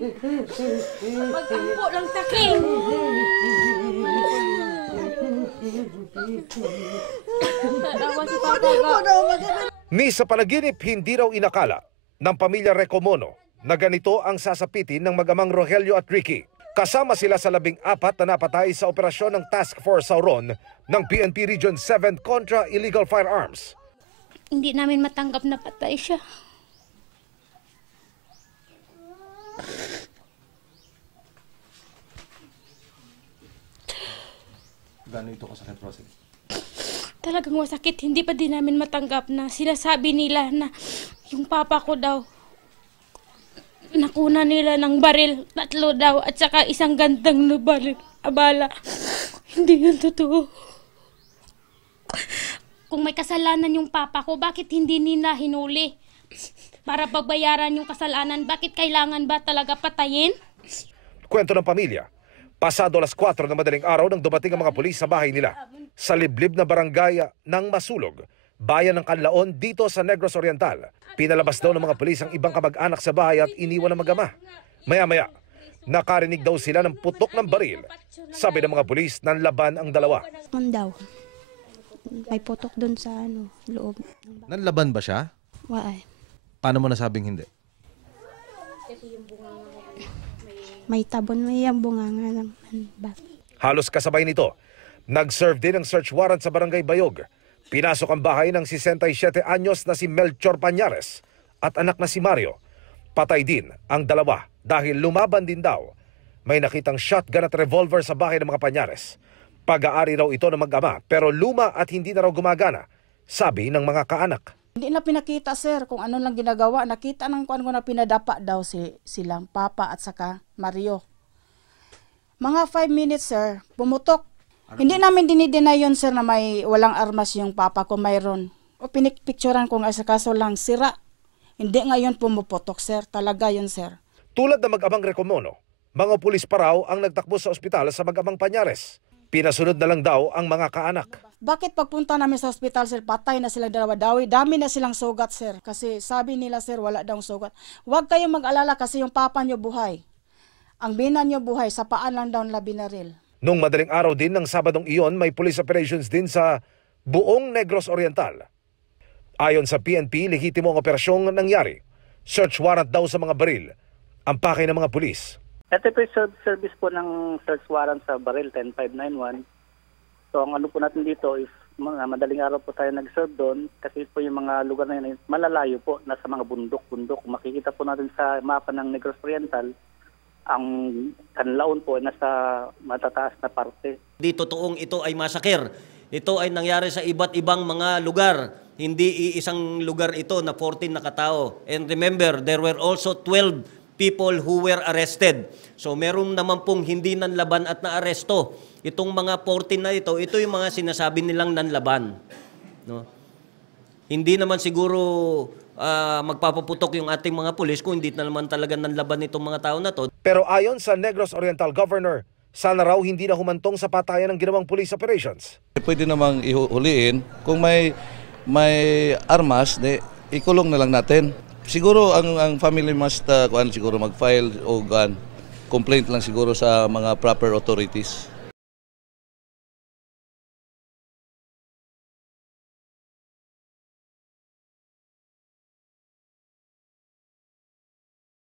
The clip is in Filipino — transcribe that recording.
Magtampo lang taking. Tawa si Papa ka. Ni sa panaginip hindi raw inakala ng pamilya Recomono na ganito ang sasapitin ng mag-amang Rogelio at Ricky. Kasama sila sa 14 na napatay sa operasyon ng Task Force Sauron ng PNP Region 7 kontra illegal firearms. Hindi namin matanggap na patay siya. Gano'n ito kasakit, Rosie? Talagang masakit. Hindi pa din namin matanggap na sinasabi nila na yung papa ko daw nakuna nila ng baril, 3 daw, at saka isang gandang na baril, abala. Hindi yun totoo. Kung may kasalanan yung papa ko, bakit hindi nila hinuli? Para pagbayaran yung kasalanan, bakit kailangan ba talaga patayin? Kwento ng pamilya, pasado alas 4 ng madaling araw nang dumating ang mga pulis sa bahay nila sa liblib na barangay ng Masulog, bayan ng Canlaon dito sa Negros Oriental. Pinalabas daw ng mga pulis ang ibang kamag-anak sa bahay at iniwan ng mag-ama. Maya-maya, nakarinig daw sila ng putok ng baril. Sabi ng mga pulis, nanlaban ang dalawa. Daw. May putok doon sa loob. Nanlaban ba siya? Waay. Paano mo nasabing hindi? May tabon, may bunganga ng bat. Halos kasabay nito, nag-serve din ng search warrant sa Barangay Bayog. Pinasok ang bahay ng 67 anyos na si Melchor Pañares at anak na si Mario. Patay din ang dalawa dahil lumaban din daw. May nakitang shotgun at revolver sa bahay ng mga Pañares. Pag-aari raw ito ng mag-ama pero luma at hindi na raw gumagana, sabi ng mga kaanak. Hindi na pinakita, sir, kung ano lang ginagawa. Nakita ng kung ano na pinadapa daw silang papa at saka Mario. Mga 5 minutes, sir, pumutok. Hindi namin dinideny yun, sir, na may walang armas yung papa ko, mayroon. O pinikpicturan ko nga sa kaso lang, sira. Hindi ngayon pumuputok, sir. Talaga yun, sir. Tulad ng mag-amang Recomono, mga pulis pa raw ang nagtakbo sa ospital sa mag-amang Pañares. Pinasunod na lang daw ang mga kaanak. Bakit pagpunta namin sa ospital, sir, patay na silang dalawa daw? Dami na silang sugat, sir. Kasi sabi nila, sir, wala daw sugat. Huwag kayong mag-alala kasi yung papa nyo buhay. Ang bina nyo buhay, sa paan lang daw nila binaril. Nung madaling araw din ng Sabadong iyon, may police operations din sa buong Negros Oriental. Ayon sa PNP, lehitimo ang operasyong nangyari. Search warrant daw sa mga baril. Ang pakay ng mga pulis. Ito po yung service po ng search warrant sa baril 10591. So ang ano po natin dito is mga madaling araw po tayo nag-serve doon kasi po yung mga lugar na yun malalayo po, nasa mga bundok-bundok. Makikita po natin sa mapa ng Negros Oriental, ang Canlaon po ay nasa matataas na parte. Di totoong ito ay masakir. Ito ay nangyari sa iba't ibang mga lugar. Hindi iisang lugar ito na 14 na katao. And remember, there were also 12 people who were arrested. So meron naman pong hindi nanlaban at naaresto. Itong mga 14 na ito yung mga sinasabi nilang nanlaban. No? Hindi naman siguro magpapaputok yung ating mga pulis kung hindi na naman talaga nanlaban itong mga tao na to. Pero ayon sa Negros Oriental Governor, sana raw hindi na humantong sa patayan ng ginawang police operations. Pwede namang ihuliin kung may armas, ikulong na lang natin. Siguro ang family must siguro mag-file o complaint lang siguro sa mga proper authorities.